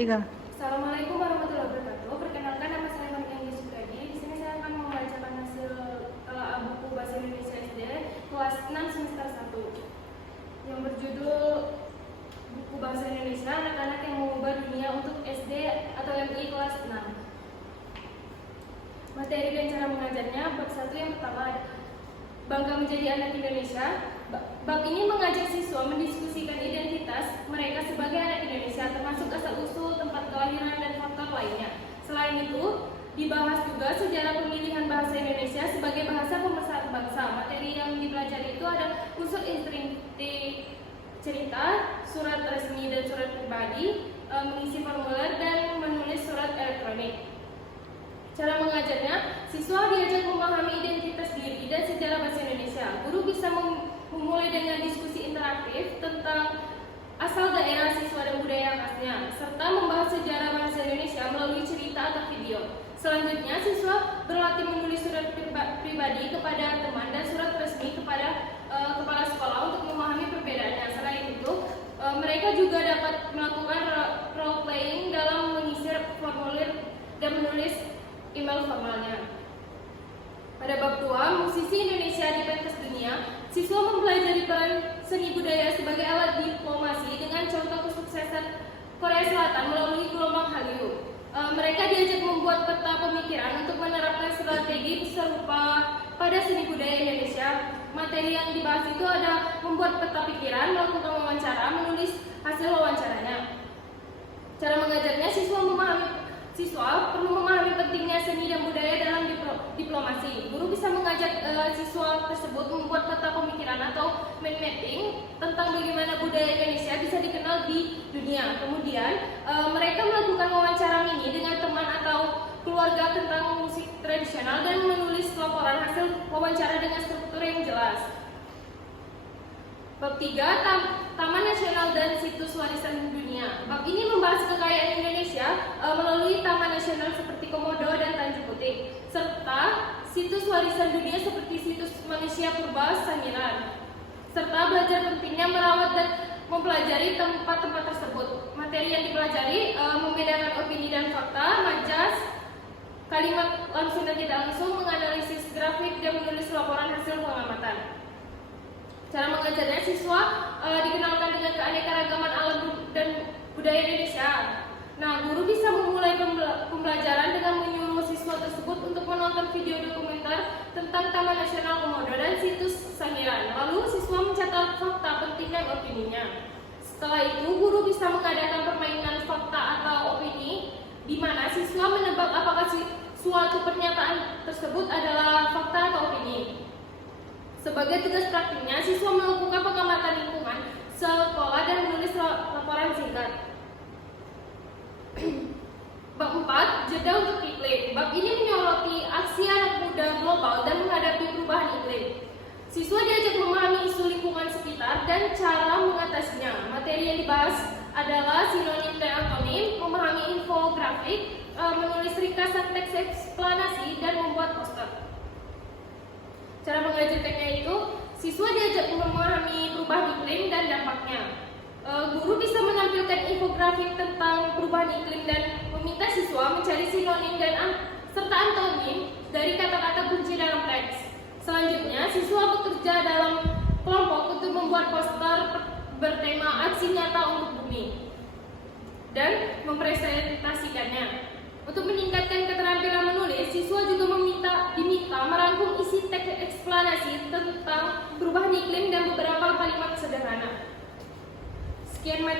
Tiga. Assalamualaikum warahmatullahi wabarakatuh. Perkenalkan, nama saya Maria Supradi. Di sini saya akan membacakan hasil buku Bahasa Indonesia SD kelas 6 semester 1 yang berjudul Buku Bahasa Indonesia Anak-anak yang Mengubah Dunia untuk SD atau MI kelas 6. Materi dan cara mengajarnya. Bab 1 yang pertama, Bangga Menjadi Anak Indonesia. Bab ini mengajak siswa mendiskusikan identitas mereka sebagai anak Indonesia, termasuk asal-usul, tempat kelahiran, dan faktor lainnya. Selain itu, dibahas juga sejarah pemilihan bahasa Indonesia sebagai bahasa pemersatu bangsa. Materi yang dipelajari itu ada unsur intrinsik cerita, surat resmi dan surat pribadi, mengisi formulir, dan menulis surat elektronik. Cara mengajarnya, siswa diajak memahami identitas diri dan sejarah bahasa Indonesia. Guru bisa memulai dengan diskusi interaktif tentang asal daerah siswa dan budaya khasnya, serta membahas sejarah bahasa Indonesia melalui cerita atau video. Selanjutnya, siswa berlatih menulis surat pribadi kepada teman dan surat resmi kepada kepala sekolah untuk memahami perbedaannya. Selain itu, mereka juga dapat melakukan role playing dalam mengisi formulir dan menulis email formalnya. Pada bab 2, Musisi Indonesia di Pentas Dunia, siswa mempelajari peran seni budaya sebagai alat diplomasi dengan contoh kesuksesan Korea Selatan melalui gelombang Hallyu. Mereka diajak membuat peta pemikiran untuk menerapkan strategi serupa pada seni budaya Indonesia. Materi yang dibahas itu ada membuat peta pikiran, melakukan wawancara, menulis hasil wawancaranya. Cara mengajarnya, siswa perlu memahami pentingnya seni dan budaya dalam diplomasi. Guru bisa mengajak siswa tersebut membuat peta pemikiran atau mind mapping tentang bagaimana budaya Indonesia bisa dikenal di dunia. Kemudian mereka melakukan wawancara mini dengan teman atau keluarga tentang musik tradisional dan menulis laporan hasil wawancara dengan struktur yang jelas. Bab 3, Taman Nasional dan Situs Warisan Dunia. Bab ini membahas kekayaan Indonesia melalui taman nasional seperti Komodo dan Tanjung Putih, serta situs warisan dunia seperti situs manusia purba Sangiran, serta belajar pentingnya merawat dan mempelajari tempat-tempat tersebut. Materi yang dipelajari membedakan opini dan fakta, majas, kalimat langsung dan tidak langsung, menganalisis grafik, dan menulis laporan hasil pengamatan. Cara mengajarnya, siswa dikenalkan dengan keanekaragaman alam dan budaya Indonesia. Nah, guru bisa memulai pembelajaran dengan menyuruh siswa tersebut untuk menonton video dokumenter tentang Taman Nasional Komodo dan situs Sangiran. Lalu siswa mencatat fakta penting dan opininya. Setelah itu, guru bisa mengadakan permainan fakta atau opini, di mana siswa menebak apakah suatu pernyataan tersebut adalah fakta atau opini. Sebagai tugas praktiknya, siswa melakukan pengamatan lingkungan sekolah dan menulis laporan singkat. Bab 4, Jeda untuk Iklim. Bab ini menyoroti aksi anak muda global dan menghadapi perubahan iklim. Siswa diajak memahami isu lingkungan sekitar dan cara mengatasinya. Materi yang dibahas adalah sinonim dan antonim, memahami infografik, menulis ringkasan teks eksplanasi, dan membuat poster. Cara mengajarkannya itu, siswa diajak memahami perubahan iklim dan dampaknya. Guru bisa menampilkan infografik tentang perubahan iklim dan meminta siswa mencari sinonim dan serta antonim dari kata-kata kunci dalam teks. Selanjutnya, siswa bekerja dalam kelompok untuk membuat poster bertema aksi nyata untuk bumi dan mempresentasikannya. Untuk meningkatkan keterampilan menulis, siswa juga diminta merangkum isi teks eksplanasi tentang perubahan iklim dan beberapa kalimat sederhana. Sekian materi.